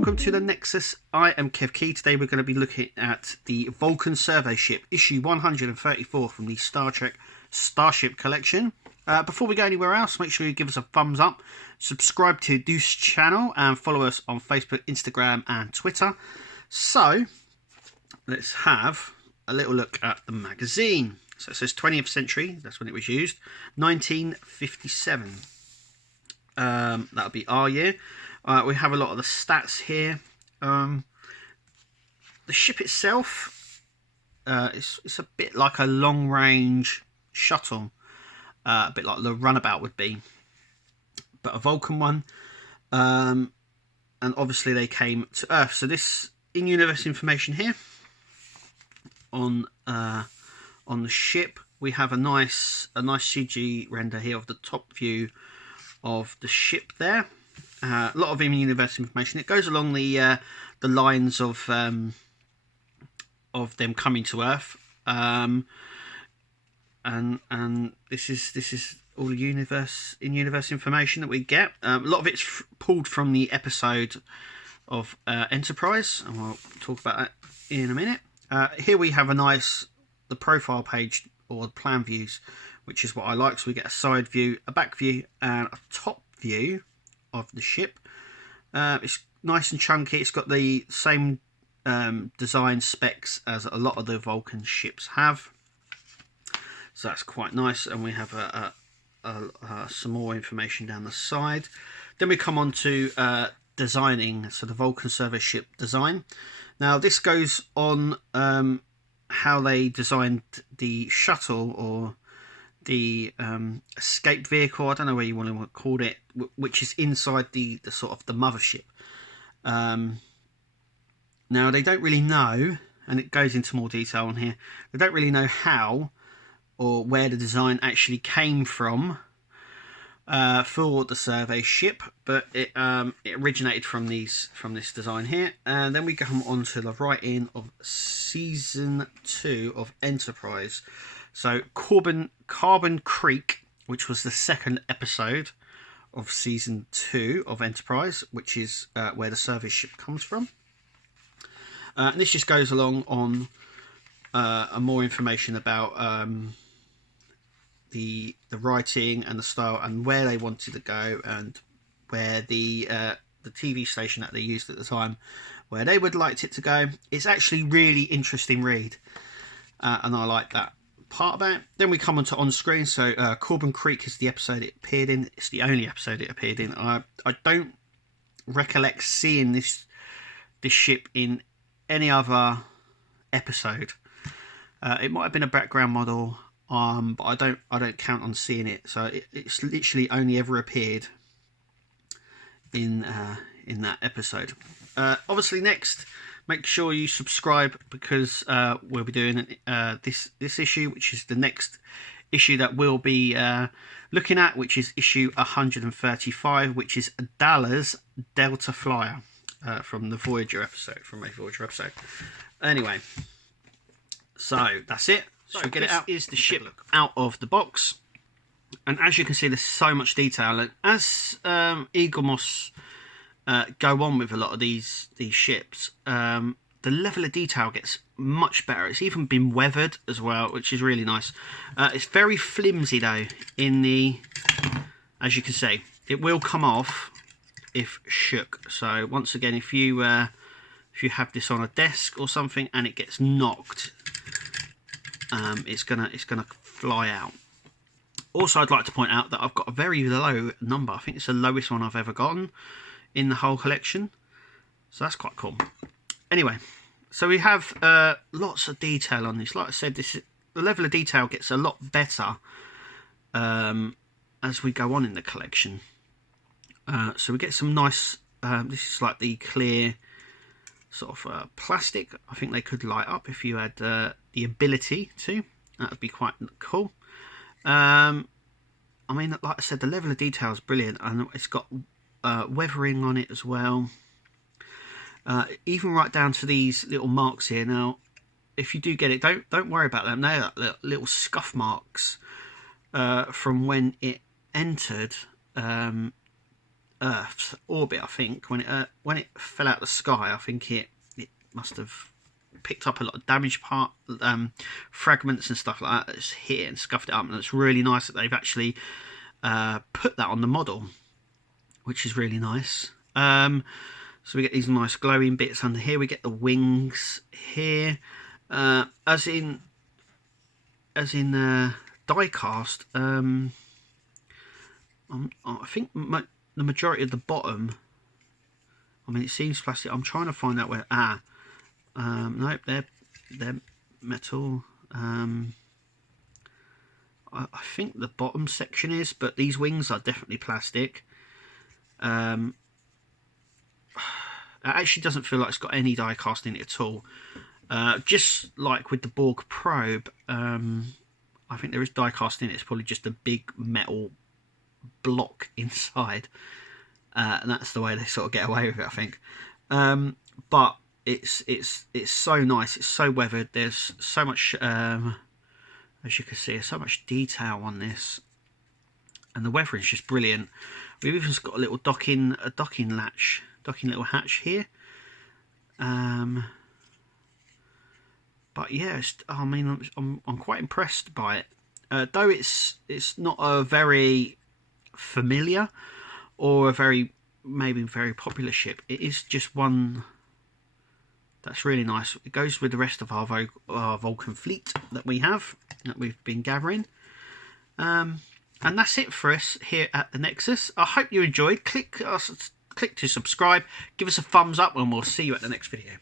welcome to the Nexus. I am Kev Key. Today we're going to be looking at the Vulcan survey ship, issue 134 from the Star Trek Starship collection. Before we go anywhere else, make sure you give us a thumbs up, subscribe to Deuce channel, and follow us on Facebook, Instagram, and Twitter. So, let's have a little look at the magazine. So it says 20th century, that's when it was used, 1957. That'll be our year. We have a lot of the stats here. The ship itself, it's a bit like a long-range shuttle, a bit like the Runabout would be, but a Vulcan one. And obviously they came to Earth. So this in-universe information here on the ship, we have a nice CG render here of the top view of the ship there. A lot of in-universe information. It goes along the lines of them coming to Earth, and this is all the in-universe information that we get. A lot of it's pulled from the episode of Enterprise, and we'll talk about that in a minute. Here we have the profile page or the plan views, which is what I like. So we get a side view, a back view, and a top view of the ship. It's nice and chunky. It's got the same design specs as a lot of the Vulcan ships have, so that's quite nice. And we have some more information down the side. Then we come on to designing, so the Vulcan survey ship design. Now this goes on how they designed the shuttle, or the escape vehicle, I don't know what you want to call it, which is inside the sort of the mothership. Now they don't really know, and it goes into more detail on here, they don't really know how or where the design actually came from for the survey ship, but it originated from this design here. And then we come on to the write-in of season 2 of Enterprise. So Carbon Creek, which was the second episode of season 2 of Enterprise, which is where the survey ship comes from. And this just goes along on more information about the writing and the style and where they wanted to go, and where the TV station that they used at the time, where they would like it to go. It's actually really interesting read, and I like that part about it. Then we come on screen. So Corbin Creek is the episode it appeared in. It's the only episode it appeared in. I don't recollect seeing this ship in any other episode. It might have been a background model, but I don't count on seeing it. So it's literally only ever appeared in that episode. Obviously, next, make sure you subscribe, because we'll be doing this issue, which is the next issue that we'll be looking at, which is issue 135, which is Dallas Delta Flyer from a Voyager episode. Anyway, so that's it. So get it out. Is the ship out of the box, and as you can see, there's so much detail. And as Eagle Moss go on with a lot of these ships, the level of detail gets much better. It's even been weathered as well, which is really nice. It's very flimsy though, as you can see. It will come off if shook. So once again, if you have this on a desk or something and it gets knocked, it's gonna fly out. Also, I'd like to point out that I've got a very low number. I think it's the lowest one I've ever gotten in the whole collection, so that's quite cool. Anyway, so we have lots of detail on this. Like I said, the level of detail gets a lot better as we go on in the collection. So we get some nice, this is like the clear sort of plastic. I think they could light up if you had the ability to. That would be quite cool. I mean, like I said, the level of detail is brilliant, and it's got weathering on it as well. Even right down to these little marks here. Now, if you do get it, don't worry about them. They're little scuff marks from when it entered Earth's orbit. I think when it fell out of the sky, I think it must have picked up a lot of damaged fragments and stuff like that that's hit and scuffed it up, and it's really nice that they've actually put that on the model, which is really nice. So we get these nice glowing bits under here. We get the wings here, as in die cast. I think the majority of the bottom, I mean, it seems plastic. I'm trying to find out where. Nope, they're metal. I think the bottom section is, but these wings are definitely plastic. It actually doesn't feel like it's got any die cast in it at all. Just like with the Borg probe, I think there is die cast in it. It's probably just a big metal block inside, and that's the way they sort of get away with it, I think. But it's so nice. It's so weathered. There's so much, as you can see, there's so much detail on this, and the weathering is just brilliant. We've even got a little docking little hatch here. But yeah, I mean, I'm quite impressed by it. Though it's not a very familiar or a very popular ship, it is just one that's really nice. It goes with the rest of our Vulcan fleet that we've been gathering. And that's it for us here at the Nexus. I hope you enjoyed. Click to subscribe, give us a thumbs up, and we'll see you at the next video.